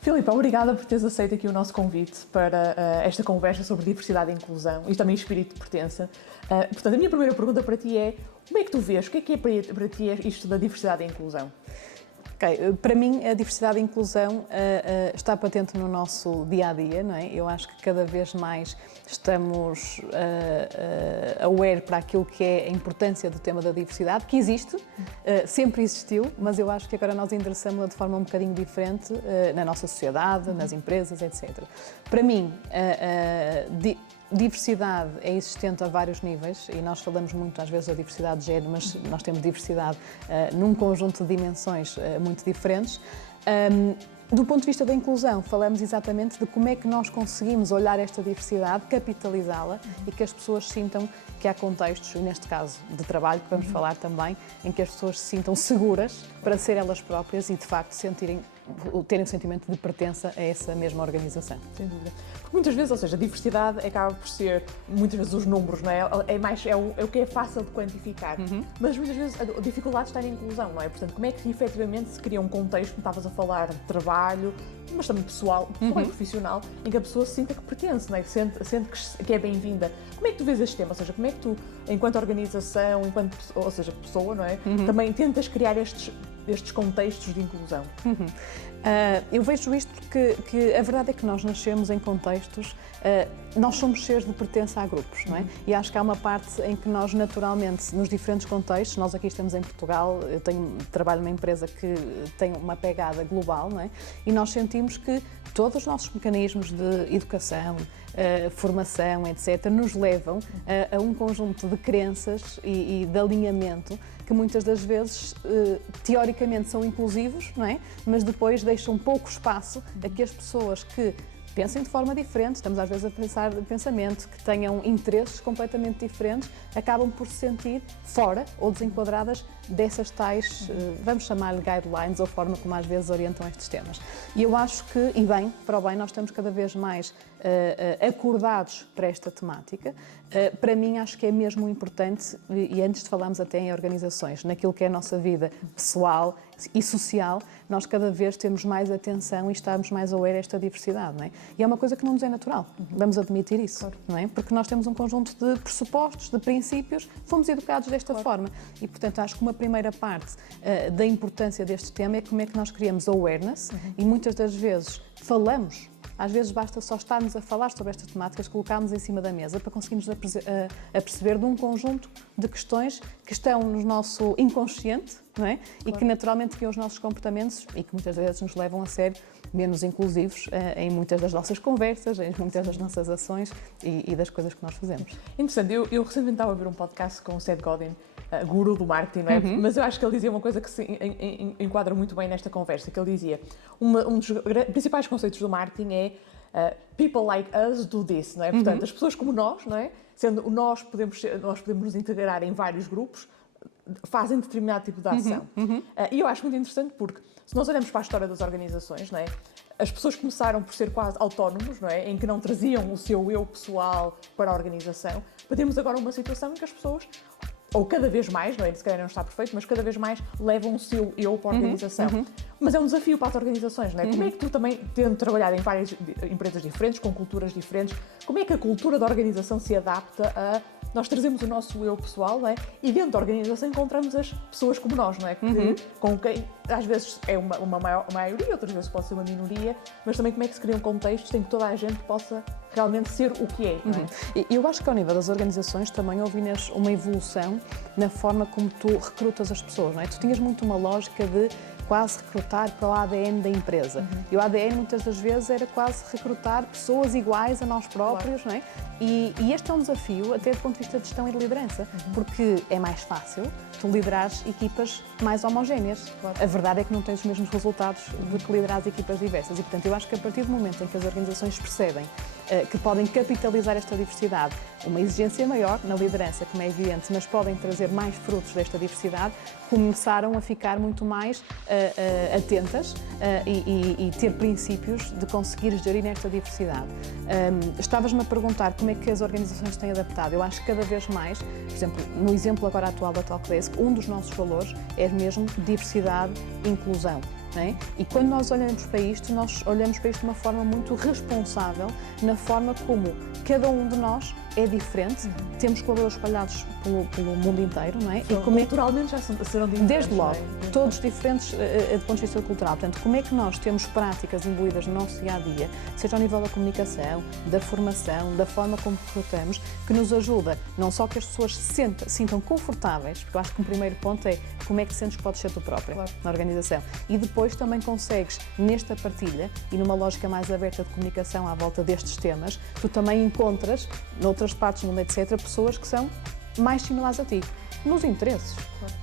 Filipe, obrigada por teres aceito aqui o nosso convite para esta conversa sobre diversidade e inclusão e também espírito de pertença. Portanto, a minha primeira pergunta para ti é: como é que tu vês? O que é para ti isto da diversidade e inclusão? Okay. Para mim, a diversidade e a inclusão está patente no nosso dia-a-dia, não é? Eu acho que cada vez mais estamos aware para aquilo que é a importância do tema da diversidade, que existe, sempre existiu, mas eu acho que agora nós endereçamos-la de forma um bocadinho diferente na nossa sociedade, nas empresas, etc. Para mim, diversidade é existente a vários níveis e nós falamos muito às vezes da diversidade de género, mas nós temos diversidade num conjunto de dimensões muito diferentes. Do ponto de vista da inclusão, falamos exatamente de como é que nós conseguimos olhar esta diversidade, capitalizá-la e que as pessoas sintam que há contextos, e neste caso de trabalho, que vamos falar também, em que as pessoas se sintam seguras para ser elas próprias e de facto terem o sentimento de pertença a essa mesma organização. Sem dúvida. Porque muitas vezes, ou seja, a diversidade acaba por ser, muitas vezes, os números, não é? É o que é fácil de quantificar. Mas muitas vezes a dificuldade está na inclusão, não é? Portanto, como é que efetivamente se cria um contexto, como estavas a falar, de trabalho, mas também pessoal e profissional, em que a pessoa se sinta que pertence, não é? Sente que é bem-vinda. Como é que tu vês este tema? Ou seja, como é que tu, enquanto organização, ou seja, pessoa, não é? Também tentas criar estes contextos de inclusão? Eu vejo isto porque a verdade é que nós nascemos em contextos, nós somos seres de pertença a grupos, não é? E acho que há uma parte em que nós naturalmente, nos diferentes contextos, nós aqui estamos em Portugal, eu trabalho numa empresa que tem uma pegada global, não é? E nós sentimos que todos os nossos mecanismos de educação, formação, etc., nos levam a um conjunto de crenças e de alinhamento que muitas das vezes, teoricamente, são inclusivos, não é? Mas depois deixam pouco espaço a que as pessoas que pensem de forma diferente, estamos às vezes a pensar de pensamento, que tenham interesses completamente diferentes, acabam por se sentir fora ou desenquadradas dessas tais, vamos chamar-lhe guidelines, ou forma como às vezes orientam estes temas. E eu acho que, e bem, para o bem, nós estamos cada vez mais acordados para esta temática. Para mim, acho que é mesmo importante, e antes de falarmos até em organizações, naquilo que é a nossa vida pessoal e social, nós cada vez temos mais atenção e estamos mais aware a esta diversidade, não é? E é uma coisa que não nos é natural, vamos admitir isso, não é? Porque nós temos um conjunto de pressupostos, de princípios, fomos educados desta forma e, portanto, acho que uma primeira parte da importância deste tema é como é que nós criamos awareness e muitas das vezes falamos. Às vezes basta só estarmos a falar sobre estas temáticas, colocarmos em cima da mesa para conseguirmos perceber de um conjunto de questões que estão no nosso inconsciente, não é? E que naturalmente guiam os nossos comportamentos e que muitas vezes nos levam a ser menos inclusivos em muitas das nossas conversas, em muitas das nossas ações e das coisas que nós fazemos. Interessante. Eu recentemente estava a ver um podcast com o Seth Godin, guru do marketing, não é? Mas eu acho que ele dizia uma coisa que se enquadra muito bem nesta conversa, que ele dizia, um dos principais conceitos do marketing é people like us do this, não é? Portanto, as pessoas como nós, não é? Sendo nós podemos nos integrar em vários grupos, fazem determinado tipo de ação. E eu acho muito interessante porque, se nós olhamos para a história das organizações, não é? As pessoas começaram por ser quase autónomos, não é? Em que não traziam o seu eu pessoal para a organização, para termos agora uma situação em que as pessoas, ou cada vez mais, não é? Se calhar não está perfeito, mas cada vez mais levam o seu eu para a organização. Mas é um desafio para as organizações, não é? Como é que tu também, tendo trabalhado em várias empresas diferentes, com culturas diferentes, como é que a cultura da organização se adapta a nós trazemos o nosso eu pessoal, não é? E dentro da organização encontramos as pessoas como nós, não é? Com quem às vezes é uma maioria, outras vezes pode ser uma minoria, mas também como é que se criam contextos em que toda a gente possa realmente ser o que é, não é? Eu acho que ao nível das organizações também houve uma evolução na forma como tu recrutas as pessoas, não é? Tu tinhas muito uma lógica de quase recrutar para o ADN da empresa. E o ADN muitas das vezes era quase recrutar pessoas iguais a nós próprios, não é? E este é um desafio até do ponto de vista de gestão e de liderança, porque é mais fácil tu liderares equipas mais homogéneas. A verdade é que não tens os mesmos resultados do que liderares equipas diversas e, portanto, eu acho que a partir do momento em que as organizações percebem que podem capitalizar esta diversidade, uma exigência maior na liderança, como é evidente, mas podem trazer mais frutos desta diversidade, começaram a ficar muito mais atentas e ter princípios de conseguir gerir esta diversidade. Estavas-me a perguntar como é que as organizações têm adaptado. Eu acho que cada vez mais, por exemplo, no exemplo agora atual da Talkdesk, um dos nossos valores é mesmo diversidade e inclusão. não é? E quando nós olhamos para isto de uma forma muito responsável, na forma como cada um de nós é diferente, temos colaboradores espalhados pelo mundo inteiro, não é? E como naturalmente já serão diferentes. Desde logo, todos diferentes do ponto de vista cultural. Portanto, como é que nós temos práticas imbuídas no nosso dia-a-dia, seja ao nível da comunicação, da formação, da forma como recrutamos, que nos ajuda não só que as pessoas se sintam confortáveis, porque eu acho que o primeiro ponto é como é que sentes que podes ser tu própria na organização. E depois também consegues, nesta partilha e numa lógica mais aberta de comunicação à volta destes temas, tu também encontras, noutras partes do mundo, etc., pessoas que são mais similares a ti, nos interesses,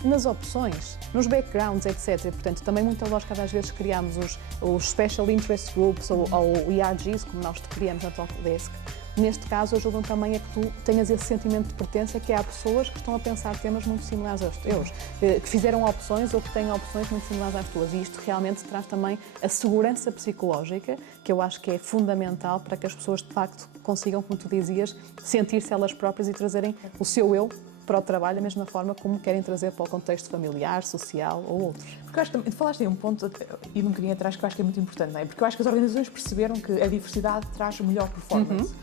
nas opções, nos backgrounds, etc. E, portanto, também muita lógica, às vezes criamos os Special Interest Groups ou ERGs, como nós te criamos na Talkdesk. Neste caso, ajudam também a que tu tenhas esse sentimento de pertença, que há pessoas que estão a pensar temas muito similares aos teus, que fizeram opções ou que têm opções muito similares às tuas. E isto realmente traz também a segurança psicológica, que eu acho que é fundamental para que as pessoas, de facto, consigam, como tu dizias, sentir-se elas próprias e trazerem o seu eu para o trabalho da mesma forma como querem trazer para o contexto familiar, social ou outros. Porque eu acho que falaste aí um ponto, e um bocadinho atrás, que eu acho que é muito importante, não é? Porque eu acho que as organizações perceberam que a diversidade traz melhor performance,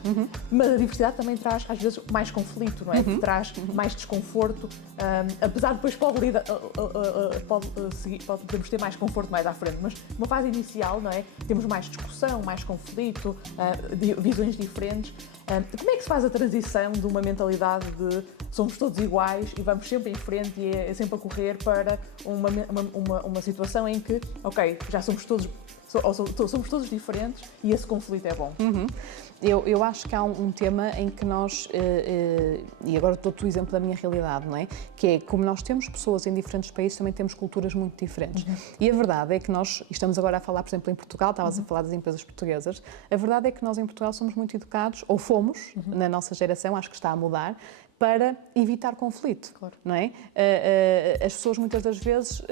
mas a diversidade também traz, às vezes, mais conflito, não é? Traz mais desconforto, apesar de depois podemos ter mais conforto mais à frente, mas numa fase inicial, não é? Temos mais discussão, mais conflito, visões diferentes. Como é que se faz a transição de uma mentalidade de somos todos iguais e vamos sempre em frente e é sempre a correr para uma situação em que, ok, já somos todos diferentes e esse conflito é bom? Eu acho que há um tema em que nós, e agora dou-te o exemplo da minha realidade, não é? Que é, como nós temos pessoas em diferentes países, também temos culturas muito diferentes. E a verdade é que nós, estamos agora a falar, por exemplo, em Portugal, estavas a falar das empresas portuguesas, a verdade é que nós em Portugal somos muito educados, ou fomos, na nossa geração, acho que está a mudar, para evitar conflito, não é? As pessoas muitas das vezes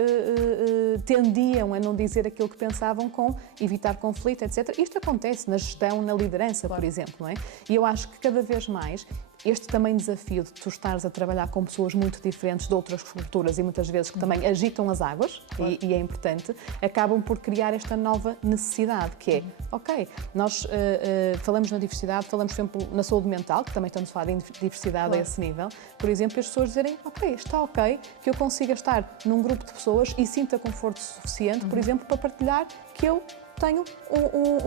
tendiam a não dizer aquilo que pensavam com evitar conflito, etc. Isto acontece na gestão, na liderança, por exemplo, não é? E eu acho que cada vez mais este também desafio de tu estares a trabalhar com pessoas muito diferentes de outras culturas e muitas vezes que também agitam as águas, e é importante, acabam por criar esta nova necessidade, que é, ok, nós falamos na diversidade, falamos sempre na saúde mental, que também estamos a falar de diversidade a esse nível, por exemplo, as pessoas dizerem, ok, está ok que eu consiga estar num grupo de pessoas e sinta conforto suficiente, por exemplo, para partilhar que eu tenho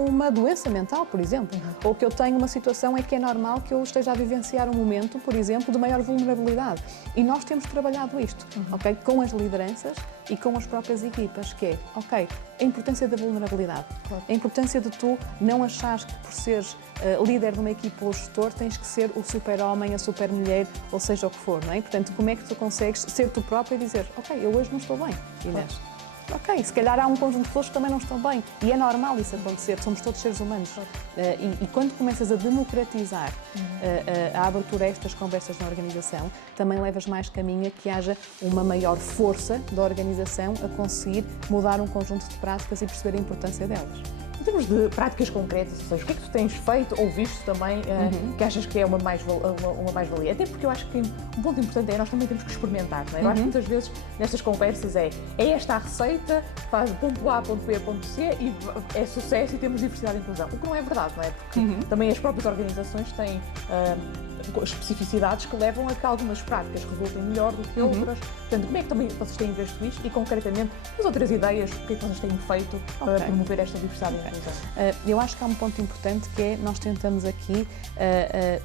uma doença mental, por exemplo, ou que eu tenho uma situação em que é normal que eu esteja a vivenciar um momento, por exemplo, de maior vulnerabilidade. E nós temos trabalhado isto, ok? Com as lideranças e com as próprias equipas, que é, ok, a importância da vulnerabilidade, a importância de tu não achares que por seres líder de uma equipa ou gestor tens que ser o super-homem, a super-mulher, ou seja o que for, não é? Portanto, como é que tu consegues ser tu própria e dizer, ok, eu hoje não estou bem, Inês. Ok, se calhar há um conjunto de pessoas que também não estão bem e é normal isso acontecer, somos todos seres humanos. E quando começas a democratizar a abertura a estas conversas na organização, também levas mais caminho a que haja uma maior força da organização a conseguir mudar um conjunto de práticas e perceber a importância delas. Em termos de práticas concretas, ou seja, o que é que tu tens feito ou visto também que achas que é uma mais-valia? Até porque eu acho que um ponto importante é nós também temos que experimentar, não é? Eu acho que muitas vezes nestas conversas é esta a receita, faz ponto A, ponto B, ponto C e é sucesso e temos diversidade e inclusão. O que não é verdade, não é? Porque também as próprias organizações têm especificidades que levam a que algumas práticas resultem melhor do que outras. Portanto, como é que também vocês têm visto isto e, concretamente, as outras ideias, o que é que vocês têm feito para promover esta diversidade e inclusão? Eu acho que há um ponto importante que é, nós tentamos aqui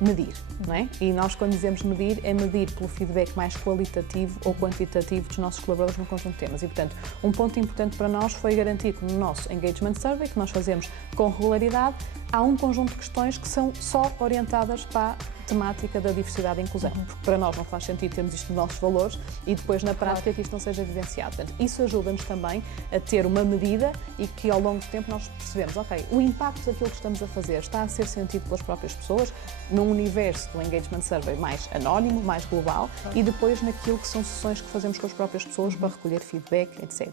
medir, não é? E nós, quando dizemos medir, é medir pelo feedback mais qualitativo ou quantitativo dos nossos colaboradores no conjunto de temas. E, portanto, um ponto importante para nós foi garantir que no nosso Engagement Survey, que nós fazemos com regularidade, há um conjunto de questões que são só orientadas para a temática da diversidade e inclusão, porque para nós não faz sentido termos isto nos nossos valores e depois na prática que isto não seja vivenciado. Portanto, isso ajuda-nos também a ter uma medida e que ao longo do tempo nós percebemos, ok, o impacto daquilo que estamos a fazer está a ser sentido pelas próprias pessoas num universo do Engagement Survey mais anónimo, mais global e depois naquilo que são sessões que fazemos com as próprias pessoas para recolher feedback, etc.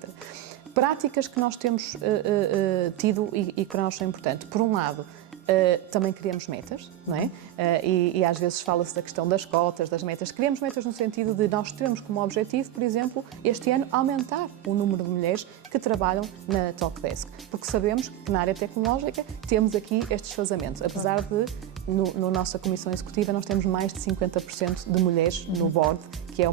Práticas que nós temos tido e que para nós são importantes. Por um lado, também criamos metas, não é? E às vezes fala-se da questão das cotas, das metas. Criamos metas no sentido de nós termos como objetivo, por exemplo, este ano aumentar o número de mulheres que trabalham na Talkdesk, porque sabemos que na área tecnológica temos aqui este desfazamento, apesar de na nossa comissão executiva nós temos mais de 50% de mulheres no board, que é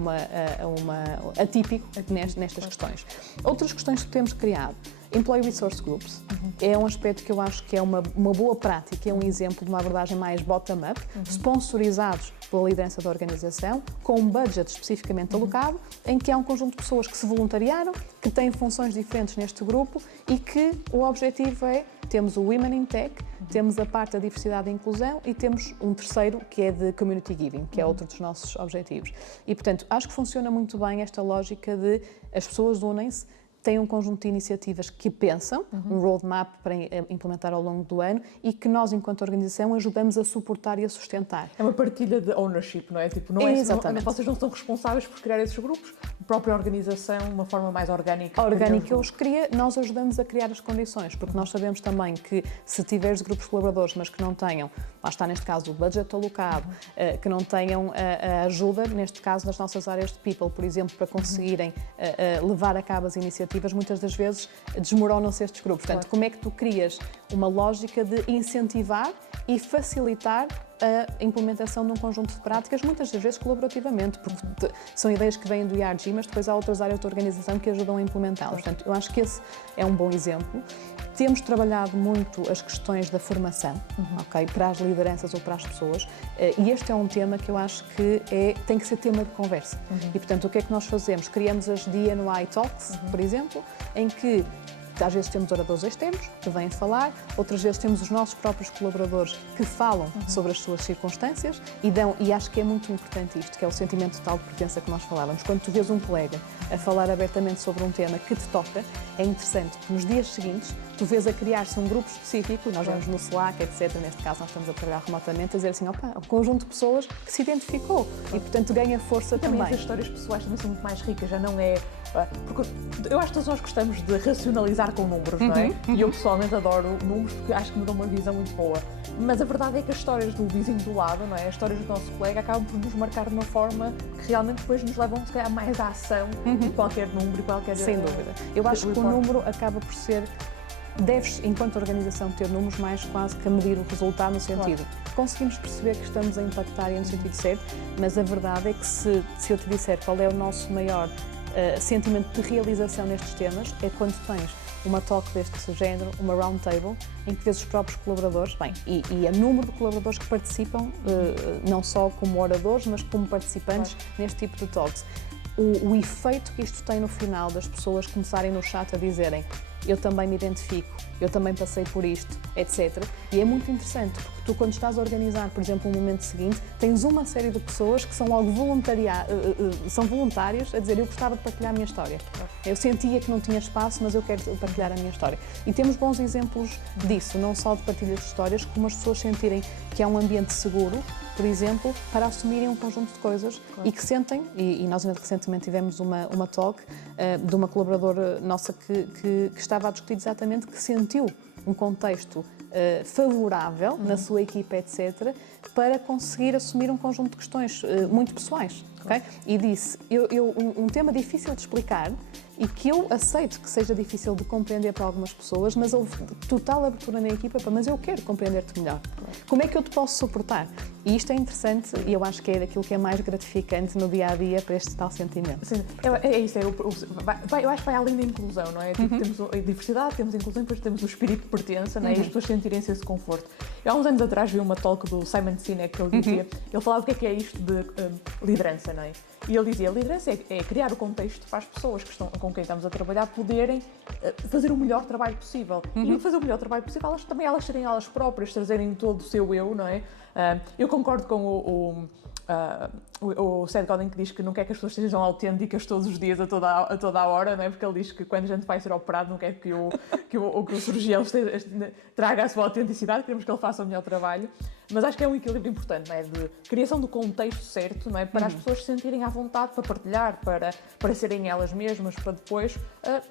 atípico nestas questões. Outras questões que temos criado, Employee Resource Groups, é um aspecto que eu acho que é uma boa prática, é um exemplo de uma abordagem mais bottom-up, sponsorizados pela liderança da organização, com um budget especificamente alocado, em que há um conjunto de pessoas que se voluntariaram, que têm funções diferentes neste grupo e que o objetivo é, temos o Women in Tech, temos a parte da diversidade e inclusão e temos um terceiro que é de Community Giving, que é outro dos nossos objetivos. E, portanto, acho que funciona muito bem esta lógica de as pessoas unem-se, têm um conjunto de iniciativas que pensam, um roadmap para implementar ao longo do ano e que nós, enquanto organização, ajudamos a suportar e a sustentar. É uma partilha de ownership, não é? Tipo, vocês não são responsáveis por criar esses grupos, a própria organização, de uma forma mais orgânica. Orgânica os cria, nós ajudamos a criar as condições, porque nós sabemos também que se tiveres grupos colaboradores, mas que não tenham, lá está neste caso o budget alocado, que não tenham a ajuda, neste caso nas nossas áreas de people, por exemplo, para conseguirem levar a cabo as iniciativas, muitas das vezes desmoronam-se estes grupos. Portanto, como é que tu crias uma lógica de incentivar e facilitar a implementação de um conjunto de práticas, muitas das vezes colaborativamente, porque são ideias que vêm do IRG, mas depois há outras áreas da organização que ajudam a implementá-las. Portanto, eu acho que esse é um bom exemplo. Temos trabalhado muito as questões da formação, ok, para as lideranças ou para as pessoas, e este é um tema que eu acho que tem que ser tema de conversa. E, portanto, o que é que nós fazemos? Criamos as DNY Talks, por exemplo, em que às vezes temos oradores externos que vêm falar, outras vezes temos os nossos próprios colaboradores que falam sobre as suas circunstâncias e acho que é muito importante isto, que é o sentimento total de pertença que nós falávamos. Quando tu vês um colega a falar abertamente sobre um tema que te toca, é interessante, porque nos dias seguintes tu vês a criar-se um grupo específico, nós vemos no Slack, etc. Neste caso nós estamos a trabalhar remotamente, a dizer assim, opa, um conjunto de pessoas que se identificou e, portanto, ganha força também. As histórias pessoais também são muito mais ricas, já não é... Porque eu acho que todos nós gostamos de racionalizar com números, não é? E eu pessoalmente adoro números porque acho que me dão uma visão muito boa. Mas a verdade é que as histórias do vizinho do lado, não é? As histórias do nosso colega acabam por nos marcar de uma forma que realmente depois nos levam, se calhar, mais à ação de qualquer número e qualquer... Sem dúvida. Eu acho que o número acaba por ser... Deves, enquanto organização, ter números mais quase que a medir o resultado no sentido. Conseguimos perceber que estamos a impactar e no sentido certo, mas a verdade é que se eu te disser qual é o nosso maior sentimento de realização nestes temas, é quando tens uma talk deste género, uma round table, em que vês os próprios colaboradores, e a número de colaboradores que participam, não só como oradores, mas como participantes neste tipo de talks. O efeito que isto tem no final das pessoas começarem no chat a dizerem eu também me identifico, eu também passei por isto, etc. E é muito interessante, porque tu, quando estás a organizar, por exemplo, o momento seguinte, tens uma série de pessoas que são logo são voluntários a dizer eu gostava de partilhar a minha história. Eu sentia que não tinha espaço, mas eu quero partilhar a minha história. E temos bons exemplos disso, não só de partilha de histórias, como as pessoas sentirem que é um ambiente seguro, por exemplo, para assumirem um conjunto de coisas e que sentem, e nós recentemente tivemos uma talk de uma colaboradora nossa que estava a discutir exatamente que sentiu um contexto favorável na sua equipa, etc., para conseguir assumir um conjunto de questões muito pessoais. Okay? E disse, um tema difícil de explicar e que eu aceito que seja difícil de compreender para algumas pessoas, mas houve total abertura na equipa, mas eu quero compreender-te melhor. Como é que eu te posso suportar? E isto é interessante e eu acho que é daquilo que é mais gratificante no dia-a-dia para este tal sentimento. Sim, é isso, eu acho que vai além da inclusão, não é? Tipo, temos a diversidade, temos a inclusão, depois temos o espírito de pertença, não é? E as pessoas sentirem-se esse conforto. Eu há uns anos atrás vi uma talk do Simon Sinek que ele dizia, ele falava o que é isto de liderança, não é? E ele dizia, a liderança é criar o contexto para as pessoas com quem estamos a trabalhar poderem fazer o melhor trabalho possível. E fazer o melhor trabalho possível, elas serem elas próprias, trazerem todo o seu eu, não é? Eu concordo com o Seth Godin que diz que não quer que as pessoas sejam autênticas todos os dias, a toda a hora, não é? Porque ele diz que quando a gente vai ser operado não quer que o cirurgião traga a sua autenticidade, queremos que ele faça o melhor trabalho. Mas acho que é um equilíbrio importante, não é? De criação do contexto certo, não é? Para as pessoas se sentirem à vontade para partilhar, para serem elas mesmas, para depois,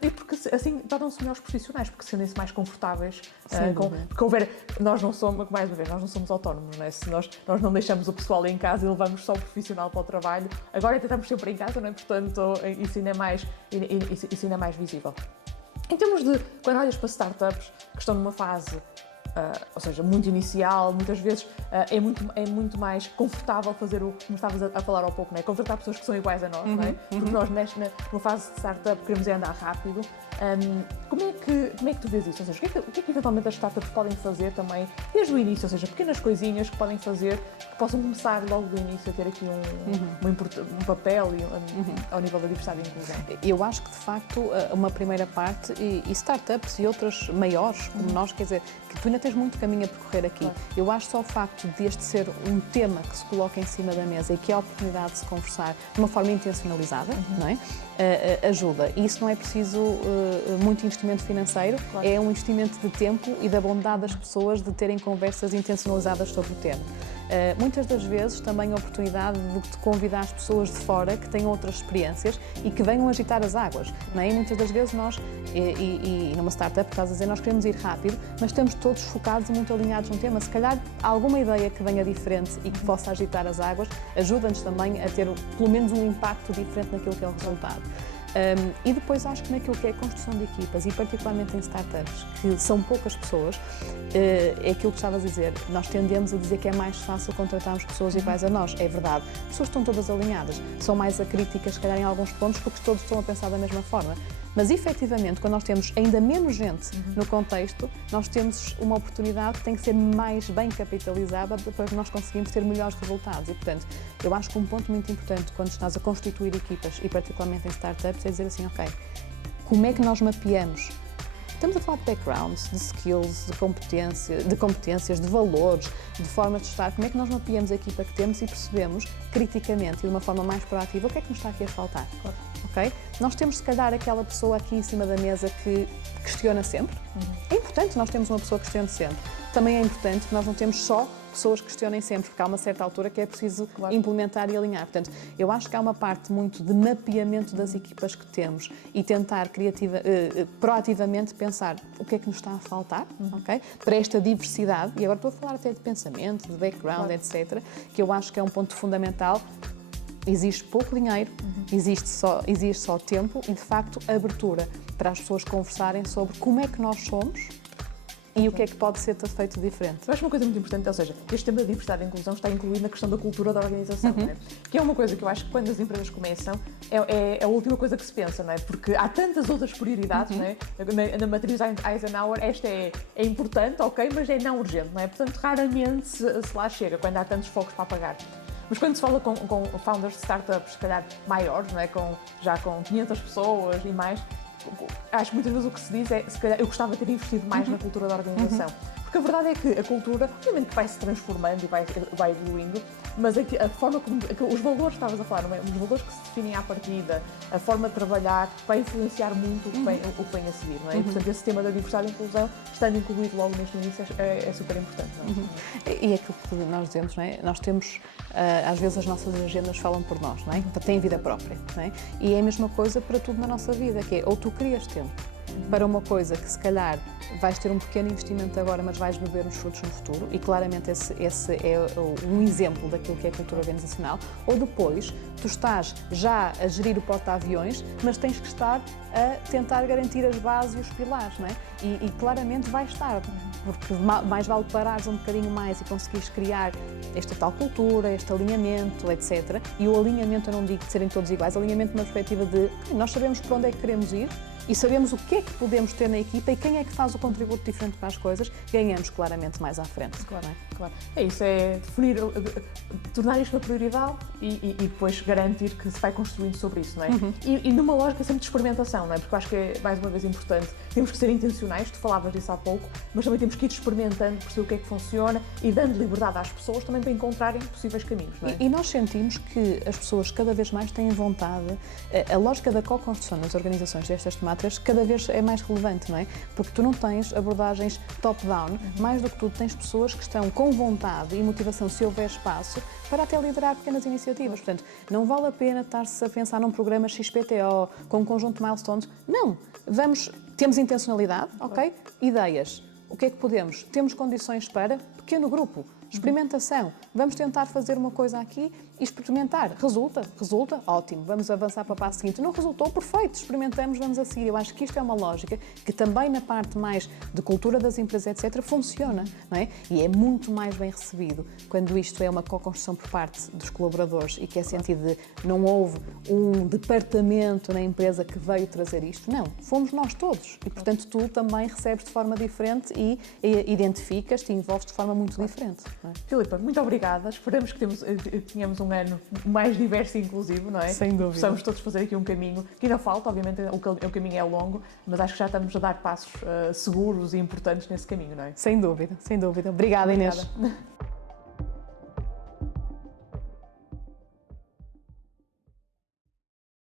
e porque assim tornam-se melhores profissionais, porque sentem-se mais confortáveis. Porque nós não somos, mais uma vez, nós não somos autónomos, não é? Se nós não deixamos o pessoal em casa e levamos só o profissional para o trabalho, agora tentamos sempre em casa, não é? Portanto, isso ainda é mais visível. Em termos de, quando olhas para startups que estão numa fase, ou seja, muito inicial, muitas vezes é muito mais confortável fazer como estavas a falar há pouco, não é? Contratar pessoas que são iguais a nós, não é? Porque nós, numa fase de startup, queremos andar rápido. Como é que tu vês isso? Ou seja, o que é que eventualmente as startups podem fazer também desde o início? Ou seja, pequenas coisinhas que podem fazer, que possam começar logo do início a ter aqui um papel ao nível da diversidade e inclusão? Eu acho que, de facto, uma primeira parte, e startups e outras maiores, como nós, quer dizer, que tu ainda tens muito caminho a percorrer aqui. Claro. Eu acho só o facto de este ser um tema que se coloca em cima da mesa e que há a oportunidade de se conversar de uma forma intencionalizada, não é? Ajuda. E isso não é preciso muito investimento financeiro, claro. É um investimento de tempo e da bondade das pessoas de terem conversas intencionalizadas sobre o tema. Muitas das vezes também a oportunidade de convidar as pessoas de fora que tenham outras experiências e que venham agitar as águas, não é? E muitas das vezes nós, e numa startup, estás a dizer, nós queremos ir rápido, mas estamos todos focados e muito alinhados num tema. Se calhar alguma ideia que venha diferente e que possa agitar as águas ajuda-nos também a ter pelo menos um impacto diferente naquilo que é o resultado. E depois acho que naquilo que é a construção de equipas, e particularmente em startups, que são poucas pessoas, é aquilo que estavas a dizer, nós tendemos a dizer que é mais fácil contratarmos pessoas iguais a nós. É verdade, as pessoas estão todas alinhadas, são mais acríticas, se calhar, em alguns pontos, porque todos estão a pensar da mesma forma. Mas, efetivamente, quando nós temos ainda menos gente no contexto, nós temos uma oportunidade que tem que ser mais bem capitalizada para que nós conseguimos ter melhores resultados. E, portanto, eu acho que um ponto muito importante quando estás a constituir equipas, e particularmente em startups, é dizer assim, ok, como é que nós mapeamos? Estamos a falar de backgrounds, de skills, de competências, de valores, de forma de estar. Como é que nós mapeamos a equipa que temos e percebemos, criticamente e de uma forma mais proativa, o que é que nos está aqui a faltar? Claro. Okay? Nós temos, se calhar, aquela pessoa aqui em cima da mesa que questiona sempre. É importante nós termos uma pessoa que questione sempre. Também é importante que nós não temos só pessoas que questionem sempre, porque há uma certa altura que é preciso implementar e alinhar. Portanto, eu acho que há uma parte muito de mapeamento das equipas que temos e tentar proativamente pensar o que é que nos está a faltar, okay? Para esta diversidade, e agora estou a falar até de pensamento, de background, etc., que eu acho que é um ponto fundamental. Existe pouco dinheiro, existe só tempo e, de facto, abertura para as pessoas conversarem sobre como é que nós somos e o que é que pode ser feito diferente. Eu acho uma coisa muito importante, ou seja, este tema da diversidade e inclusão está incluído na questão da cultura da organização, não é? Que é uma coisa que eu acho que quando as empresas começam é a última coisa que se pensa, não é? Porque há tantas outras prioridades, não é? Na matriz Eisenhower esta é importante, ok, mas é não urgente, não é? Portanto, raramente se lá chega, quando há tantos focos para apagar. Mas quando se fala com founders de startups, se calhar maiores, não é? Já com 500 pessoas e mais, acho que muitas vezes o que se diz é, se calhar, eu gostava de ter investido mais na cultura da organização. Porque a verdade é que a cultura, obviamente que vai se transformando e vai evoluindo, mas a forma como, os valores que estavas a falar, não é? Os valores que se definem à partida, a forma de trabalhar, vai influenciar muito o que vem a seguir, não é? E, portanto, esse tema da diversidade e inclusão, estando incluído logo neste início, é super importante, não é? E é aquilo que nós dizemos, não é? Nós temos, às vezes as nossas agendas falam por nós, não é? Têm vida própria, não é? E é a mesma coisa para tudo na nossa vida, que é, ou tu crias tempo para uma coisa que se calhar vais ter um pequeno investimento agora, mas vais beber os frutos no futuro, e claramente esse é um exemplo daquilo que é a cultura organizacional, ou depois tu estás já a gerir o porta-aviões, mas tens que estar a tentar garantir as bases e os pilares, não é? E claramente vai estar, porque mais vale parares um bocadinho mais e conseguires criar esta tal cultura, este alinhamento, etc. E o alinhamento, eu não digo de serem todos iguais, alinhamento na perspectiva de nós sabemos para onde é que queremos ir, e sabemos o que é que podemos ter na equipa e quem é que faz o contributo diferente para as coisas, ganhamos claramente mais à frente. Claro, claro. É isso, é definir, tornar isto uma prioridade e depois garantir que se vai construindo sobre isso, não é? E numa lógica sempre de experimentação, não é? Porque eu acho que é, mais uma vez, importante. Temos que ser intencionais, tu falavas disso há pouco, mas também temos que ir experimentando, perceber o que é que funciona e dando liberdade às pessoas também para encontrarem possíveis caminhos, não é? E nós sentimos que as pessoas cada vez mais têm vontade, a lógica da co-construção nas organizações destas tomadas a A3 cada vez é mais relevante, não é? Porque tu não tens abordagens top-down, mais do que tudo tens pessoas que estão com vontade e motivação, se houver espaço, para até liderar pequenas iniciativas. Portanto, não vale a pena estar-se a pensar num programa XPTO, com um conjunto de milestones. Não! Temos intencionalidade, ok? Ideias. O que é que podemos? Temos condições para pequeno grupo, experimentação. Vamos tentar fazer uma coisa aqui e experimentar. Resulta? Resulta? Ótimo. Vamos avançar para o passo seguinte. Não resultou? Perfeito. Experimentamos, vamos a seguir. Eu acho que isto é uma lógica que também na parte mais de cultura das empresas, etc., funciona, não é? E é muito mais bem recebido quando isto é uma co-construção por parte dos colaboradores e que é sentido de não houve um departamento na empresa que veio trazer isto. Não. Fomos nós todos. E, portanto, tu também recebes de forma diferente e identificas-te e envolves de forma muito diferente. Filipa, muito obrigada. Esperamos que tenhamos um ano mais diverso e inclusivo, não é? Sem dúvida. Possamos todos fazer aqui um caminho, que ainda falta, obviamente, o caminho é longo, mas acho que já estamos a dar passos seguros e importantes nesse caminho, não é? Sem dúvida, sem dúvida. Obrigada, Inês.